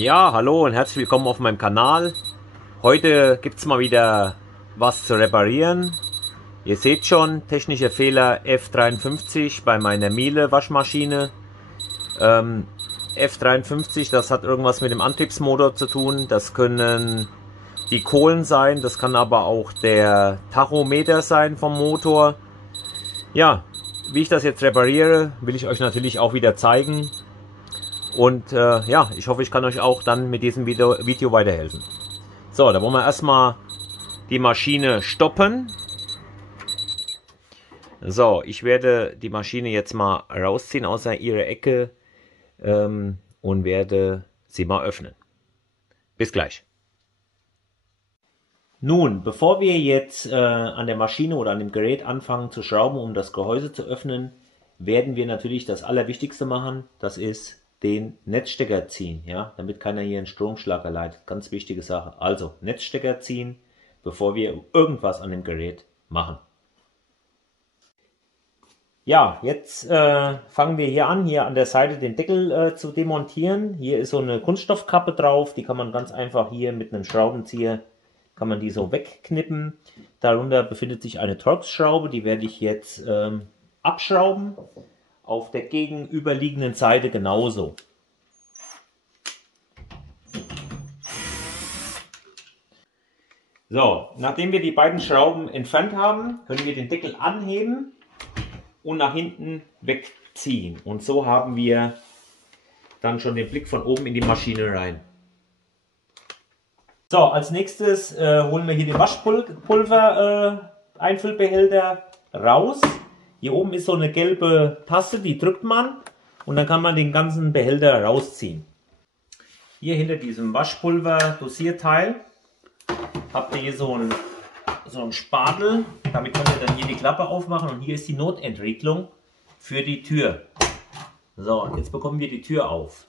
Ja, hallo und herzlich willkommen auf meinem Kanal. Heute gibt es mal wieder was zu reparieren. Ihr seht schon, technischer Fehler F53 bei meiner Miele Waschmaschine. F53, das hat irgendwas mit dem Antriebsmotor zu tun. Das können die Kohlen sein, das kann aber auch der Tachometer sein vom Motor. Ja, wie ich das jetzt repariere, will ich euch natürlich auch wieder zeigen. Und ja, ich hoffe, ich kann euch auch dann mit diesem Video weiterhelfen. So, da wollen wir erstmal die Maschine stoppen. So, ich werde die Maschine jetzt mal rausziehen aus ihrer Ecke und werde sie mal öffnen. Bis gleich. Nun, bevor wir jetzt an der Maschine oder an dem Gerät anfangen zu schrauben, um das Gehäuse zu öffnen, werden wir natürlich das Allerwichtigste machen. Das ist den Netzstecker ziehen, ja, damit keiner hier einen Stromschlag erleidet. Ganz wichtige Sache. Also Netzstecker ziehen, bevor wir irgendwas an dem Gerät machen. Ja, jetzt fangen wir hier an, hier an der Seite den Deckel zu demontieren. Hier ist so eine Kunststoffkappe drauf, die kann man ganz einfach hier mit einem Schraubenzieher, kann man die so wegknippen. Darunter befindet sich eine Torx-Schraube, die werde ich jetzt abschrauben. Auf der gegenüberliegenden Seite genauso. So, nachdem wir die beiden Schrauben entfernt haben, können wir den Deckel anheben und nach hinten wegziehen. Und so haben wir dann schon den Blick von oben in die Maschine rein. So, als nächstes holen wir hier den Waschpulver Einfüllbehälter raus. Hier oben ist so eine gelbe Taste, die drückt man und dann kann man den ganzen Behälter rausziehen. Hier hinter diesem Waschpulver Dosierteil habt ihr hier so einen Spatel, damit könnt ihr dann hier die Klappe aufmachen und hier ist die Notentriegelung für die Tür. So, jetzt bekommen wir die Tür auf.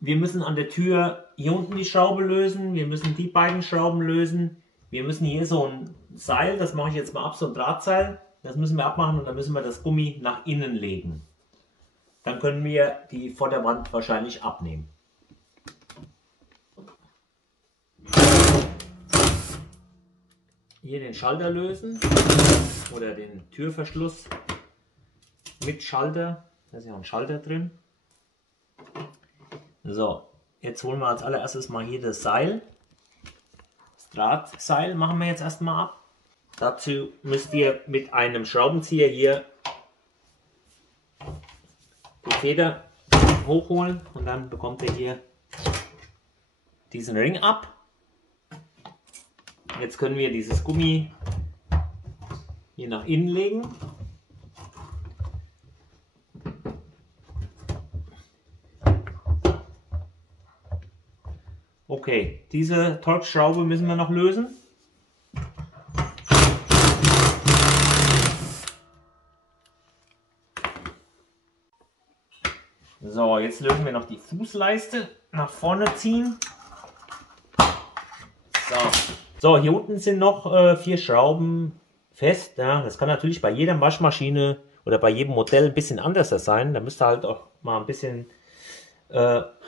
Wir müssen an der Tür hier unten die Schraube lösen, wir müssen die beiden Schrauben lösen, wir müssen hier so ein Seil, das mache ich jetzt mal ab, so ein Drahtseil, das müssen wir abmachen und dann müssen wir das Gummi nach innen legen. Dann können wir die Vorderwand wahrscheinlich abnehmen. Hier den Schalter lösen oder den Türverschluss mit Schalter. Da ist ja auch ein Schalter drin. So, jetzt holen wir als allererstes mal hier das Seil. Das Drahtseil machen wir jetzt erstmal ab. Dazu müsst ihr mit einem Schraubenzieher hier die Feder hochholen und dann bekommt ihr hier diesen Ring ab. Jetzt können wir dieses Gummi hier nach innen legen. Okay, diese Torx-Schraube müssen wir noch lösen. So, jetzt lösen wir noch die Fußleiste, nach vorne ziehen. So, hier unten sind noch 4 Schrauben fest. Ja, das kann natürlich bei jeder Waschmaschine oder bei jedem Modell ein bisschen anders sein. Da müsst ihr halt auch mal ein bisschen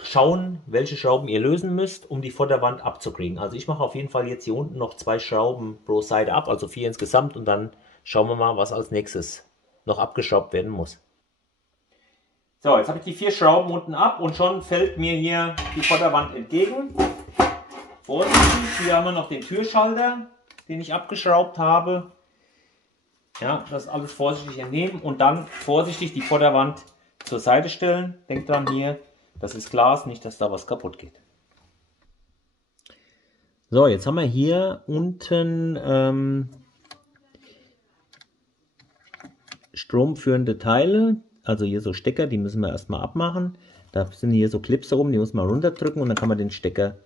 schauen, welche Schrauben ihr lösen müsst, um die Vorderwand abzukriegen. Also ich mache auf jeden Fall jetzt hier unten noch 2 Schrauben pro Seite ab, also 4 insgesamt, und dann schauen wir mal, was als nächstes noch abgeschraubt werden muss. So, jetzt habe ich die 4 Schrauben unten ab und schon fällt mir hier die Vorderwand entgegen. Vorsichtig, hier haben wir noch den Türschalter, den ich abgeschraubt habe. Ja, das alles vorsichtig entnehmen und dann vorsichtig die Vorderwand zur Seite stellen. Denkt dran hier, das ist Glas, nicht dass da was kaputt geht. So, jetzt haben wir hier unten stromführende Teile, also hier so Stecker, die müssen wir erstmal abmachen. Da sind hier so Clips oben, die muss man runterdrücken und dann kann man den Stecker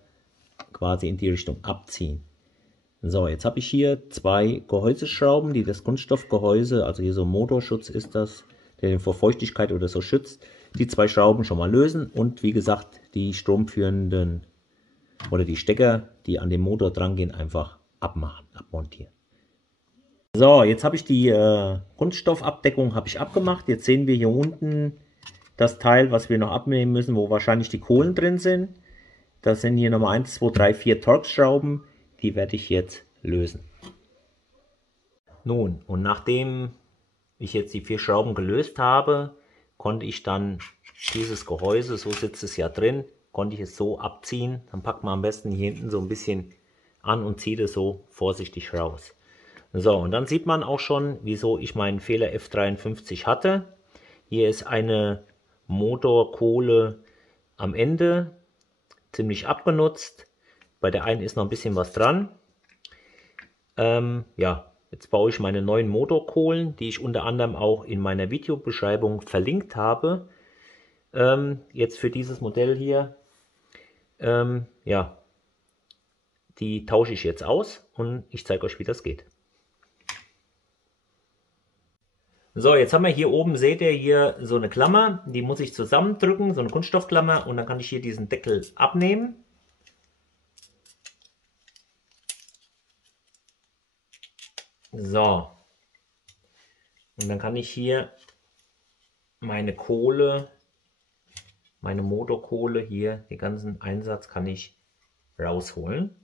quasi in die Richtung abziehen. So, jetzt habe ich hier 2 Gehäuseschrauben, die das Kunststoffgehäuse, also hier so ein Motorschutz ist das, der den vor Feuchtigkeit oder so schützt, die 2 Schrauben schon mal lösen und wie gesagt die stromführenden oder die Stecker, die an den Motor dran gehen, einfach abmachen, abmontieren. So, jetzt habe ich die Kunststoffabdeckung abgemacht. Jetzt sehen wir hier unten das Teil, was wir noch abnehmen müssen, wo wahrscheinlich die Kohlen drin sind. Das sind hier Nummer 1, 2, 3, 4 Torx-Schrauben. Die werde ich jetzt lösen. Nun, und nachdem ich jetzt die 4 Schrauben gelöst habe, konnte ich dann dieses Gehäuse, so sitzt es ja drin, konnte ich es so abziehen. Dann packt man am besten hier hinten so ein bisschen an und zieht es so vorsichtig raus. So, und dann sieht man auch schon, wieso ich meinen Fehler F53 hatte. Hier ist eine Motorkohle am Ende, ziemlich abgenutzt. Bei der einen ist noch ein bisschen was dran. Ja, jetzt baue ich meine neuen Motorkohlen, die ich unter anderem auch in meiner Videobeschreibung verlinkt habe. Jetzt für dieses Modell hier, ja, die tausche ich jetzt aus und ich zeige euch, wie das geht. So, jetzt haben wir hier oben, seht ihr hier so eine Klammer, die muss ich zusammendrücken, so eine Kunststoffklammer, und dann kann ich hier diesen Deckel abnehmen. So, und dann kann ich hier meine Kohle, meine Motorkohle hier, den ganzen Einsatz kann ich rausholen.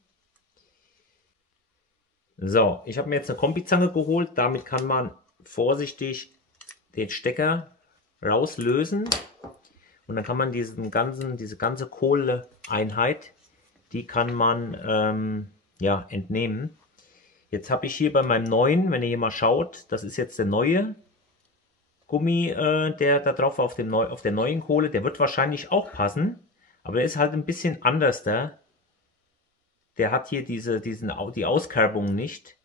So, ich habe mir jetzt eine Kombizange geholt, damit kann man vorsichtig den Stecker rauslösen und dann kann man diese ganze Kohleeinheit, die kann man ja, entnehmen. Jetzt habe ich hier bei meinem neuen, wenn ihr hier mal schaut, das ist jetzt der neue Gummi, der da drauf auf der neuen Kohle, der wird wahrscheinlich auch passen, aber der ist halt ein bisschen anders da. Der hat hier die Auskerbung nicht.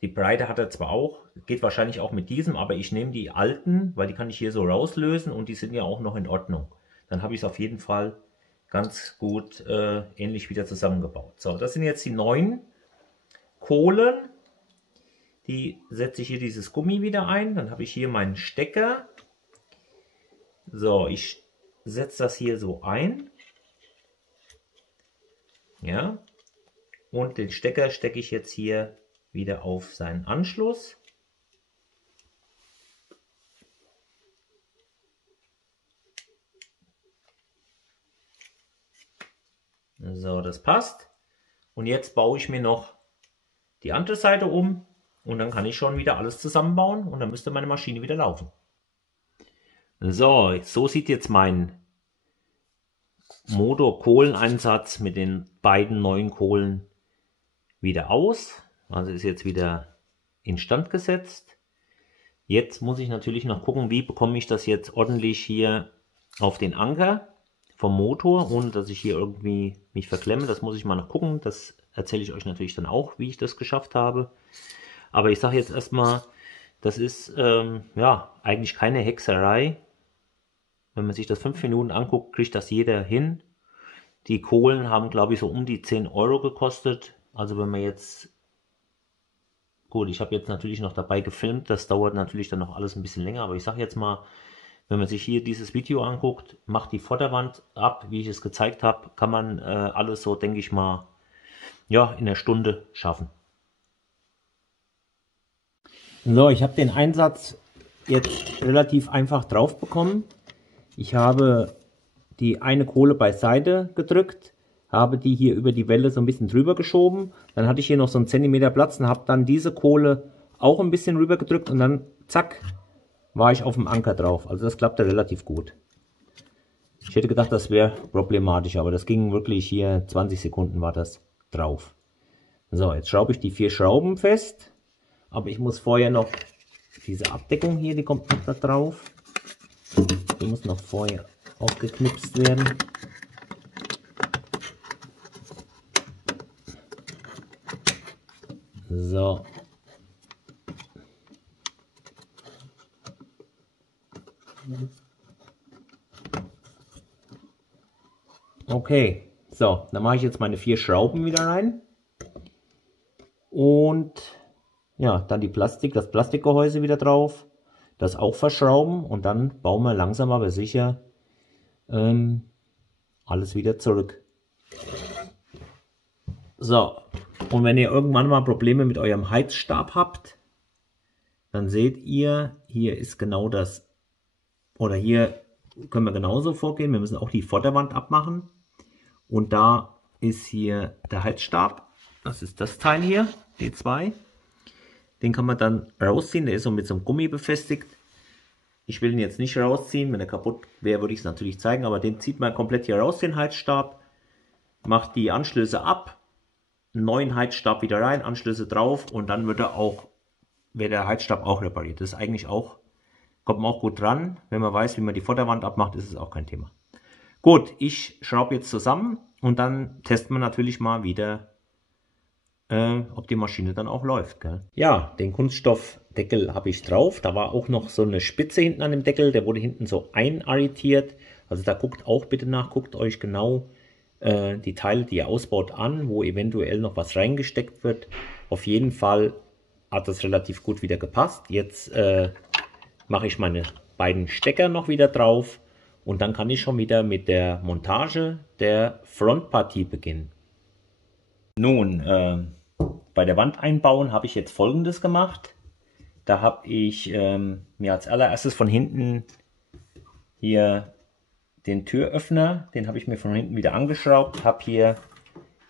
Die Breite hat er zwar auch, geht wahrscheinlich auch mit diesem, aber ich nehme die alten, weil die kann ich hier so rauslösen und die sind ja auch noch in Ordnung. Dann habe ich es auf jeden Fall ganz gut ähnlich wieder zusammengebaut. So, das sind jetzt die neuen Kohlen. Die setze ich hier dieses Gummi wieder ein. Dann habe ich hier meinen Stecker. So, ich setze das hier so ein. Ja. Und den Stecker stecke ich jetzt hier wieder auf seinen Anschluss. So, das passt. Und jetzt baue ich mir noch die andere Seite um und dann kann ich schon wieder alles zusammenbauen und dann müsste meine Maschine wieder laufen. So, so sieht jetzt mein Motor-Kohleneinsatz mit den beiden neuen Kohlen wieder aus. Also ist jetzt wieder instand gesetzt. Jetzt muss ich natürlich noch gucken, wie bekomme ich das jetzt ordentlich hier auf den Anker vom Motor, ohne dass ich hier irgendwie mich verklemme. Das muss ich mal noch gucken. Das erzähle ich euch natürlich dann auch, wie ich das geschafft habe. Aber ich sage jetzt erstmal, das ist ja eigentlich keine Hexerei. Wenn man sich das 5 Minuten anguckt, kriegt das jeder hin. Die Kohlen haben, glaube ich, so um die 10 Euro gekostet. Also wenn man jetzt, gut, ich habe jetzt natürlich noch dabei gefilmt, das dauert natürlich dann noch alles ein bisschen länger, aber ich sage jetzt mal, wenn man sich hier dieses Video anguckt, macht die Vorderwand ab, wie ich es gezeigt habe, kann man alles so, denke ich mal, ja, in einer Stunde schaffen. So, ich habe den Einsatz jetzt relativ einfach drauf bekommen. Ich habe die eine Kohle beiseite gedrückt, habe die hier über die Welle so ein bisschen drüber geschoben. Dann hatte ich hier noch so einen Zentimeter Platz und habe dann diese Kohle auch ein bisschen rüber gedrückt und dann zack, war ich auf dem Anker drauf. Also das klappte relativ gut. Ich hätte gedacht, das wäre problematisch, aber das ging wirklich hier, 20 Sekunden war das drauf. So, jetzt schraube ich die 4 Schrauben fest, aber ich muss vorher noch diese Abdeckung hier, die kommt noch da drauf. Die muss noch vorher aufgeknipst werden. So. Okay, so, dann mache ich jetzt meine 4 Schrauben wieder rein. Und ja, dann das Plastikgehäuse wieder drauf. Das auch verschrauben und dann bauen wir langsam aber sicher alles wieder zurück. So, und wenn ihr irgendwann mal Probleme mit eurem Heizstab habt, dann seht ihr, hier ist genau das, oder hier können wir genauso vorgehen. Wir müssen auch die Vorderwand abmachen. Und da ist hier der Heizstab. Das ist das Teil hier, D2. Den kann man dann rausziehen. Der ist so mit so einem Gummi befestigt. Ich will ihn jetzt nicht rausziehen. Wenn er kaputt wäre, würde ich es natürlich zeigen. Aber den zieht man komplett hier raus, den Heizstab. Macht die Anschlüsse ab. Einen neuen Heizstab wieder rein, Anschlüsse drauf. Und dann wird der Heizstab auch repariert. Das ist eigentlich auch, kommt man auch gut dran. Wenn man weiß, wie man die Vorderwand abmacht, ist es auch kein Thema. Gut, ich schraube jetzt zusammen und dann testen wir natürlich mal wieder, ob die Maschine dann auch läuft. Gell? Ja, den Kunststoffdeckel habe ich drauf. Da war auch noch so eine Spitze hinten an dem Deckel. Der wurde hinten so einarretiert. Also da guckt auch bitte nach, guckt euch genau die Teile, die ihr ausbaut, an, wo eventuell noch was reingesteckt wird. Auf jeden Fall hat das relativ gut wieder gepasst. Jetzt mache ich meine beiden Stecker noch wieder drauf und dann kann ich schon wieder mit der Montage der Frontpartie beginnen. Nun, bei der Wand einbauen habe ich jetzt Folgendes gemacht. Da habe ich mir als allererstes von hinten hier den Türöffner, den habe ich mir von hinten wieder angeschraubt, habe hier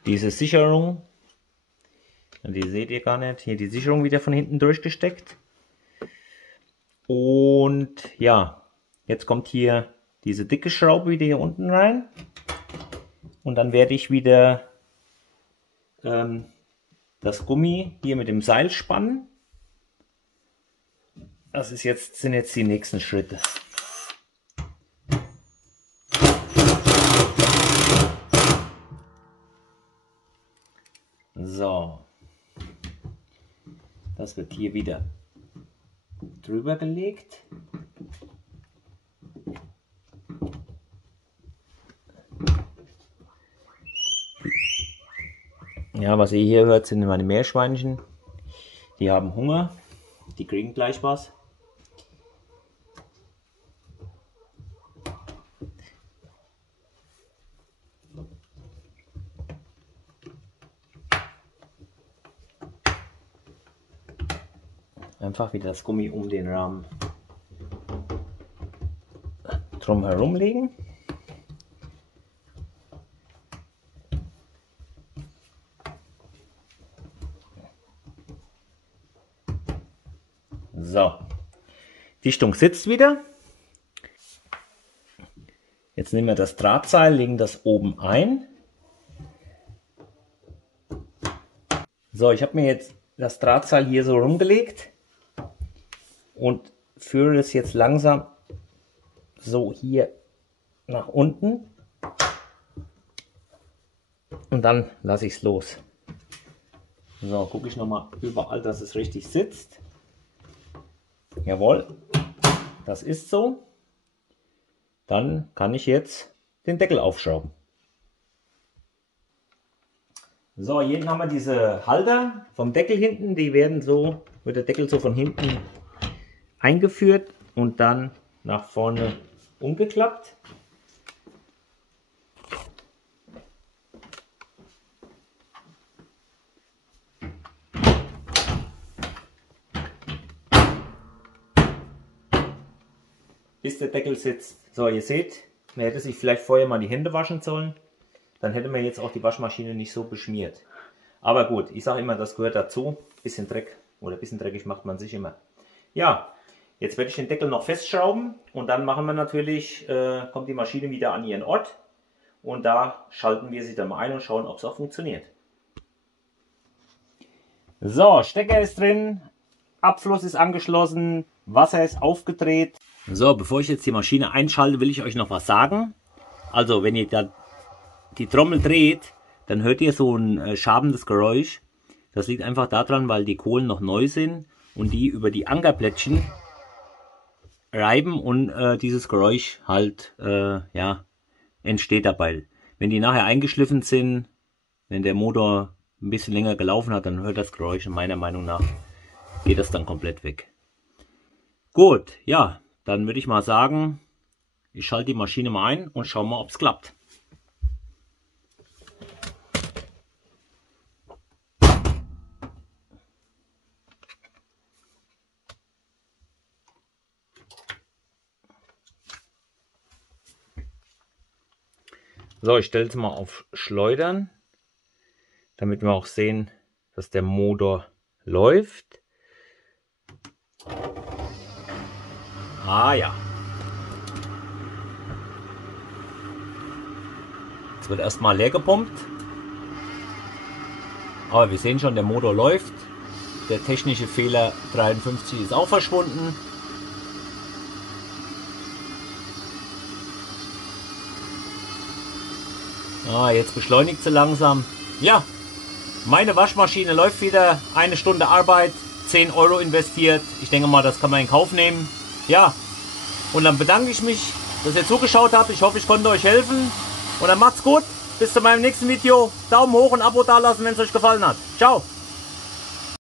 diese Sicherung, die seht ihr gar nicht, hier die Sicherung wieder von hinten durchgesteckt. Und ja, jetzt kommt hier diese dicke Schraube wieder hier unten rein. Und dann werde ich wieder das Gummi hier mit dem Seil spannen. Sind jetzt die nächsten Schritte. So, das wird hier wieder drüber gelegt. Ja, was ihr hier hört, sind meine Meerschweinchen. Die haben Hunger, die kriegen gleich was. Einfach wieder das Gummi um den Rahmen drum herum legen. So, Dichtung sitzt wieder. Jetzt nehmen wir das Drahtseil, legen das oben ein. So, ich habe mir jetzt das Drahtseil hier so rumgelegt und führe es jetzt langsam so hier nach unten und dann lasse ich es los. So, gucke ich nochmal überall, dass es richtig sitzt. Jawohl, das ist so. Dann kann ich jetzt den Deckel aufschrauben. So, hier haben wir diese Halter vom Deckel hinten, wird der Deckel so von hinten eingeführt und dann nach vorne umgeklappt. Bis der Deckel sitzt. So, ihr seht, man hätte sich vielleicht vorher mal die Hände waschen sollen. Dann hätte man jetzt auch die Waschmaschine nicht so beschmiert. Aber gut, ich sage immer, das gehört dazu. Bisschen Dreck oder bisschen dreckig macht man sich immer. Ja, jetzt werde ich den Deckel noch festschrauben und dann machen wir natürlich, kommt die Maschine wieder an ihren Ort. Und da schalten wir sie dann mal ein und schauen, ob es auch funktioniert. So, Stecker ist drin, Abfluss ist angeschlossen, Wasser ist aufgedreht. So, bevor ich jetzt die Maschine einschalte, will ich euch noch was sagen. Also, wenn ihr da die Trommel dreht, dann hört ihr so ein schabendes Geräusch. Das liegt einfach daran, weil die Kohlen noch neu sind und die über die Ankerplättchen reiben und dieses Geräusch halt ja, entsteht dabei. Wenn die nachher eingeschliffen sind, wenn der Motor ein bisschen länger gelaufen hat, dann hört das Geräusch und meiner Meinung nach geht das dann komplett weg. Gut, ja, dann würde ich mal sagen, ich schalte die Maschine mal ein und schaue mal, ob es klappt. So, ich stelle es mal auf Schleudern, damit wir auch sehen, dass der Motor läuft. Ah ja. Jetzt wird erstmal leer gepumpt. Aber wir sehen schon, der Motor läuft. Der technische Fehler 53 ist auch verschwunden. Ah, jetzt beschleunigt sie langsam. Ja, meine Waschmaschine läuft wieder. 1 Stunde Arbeit, 10 Euro investiert. Ich denke mal, das kann man in Kauf nehmen. Ja, und dann bedanke ich mich, dass ihr zugeschaut habt. Ich hoffe, ich konnte euch helfen. Und dann macht's gut. Bis zu meinem nächsten Video. Daumen hoch und Abo dalassen, wenn es euch gefallen hat. Ciao.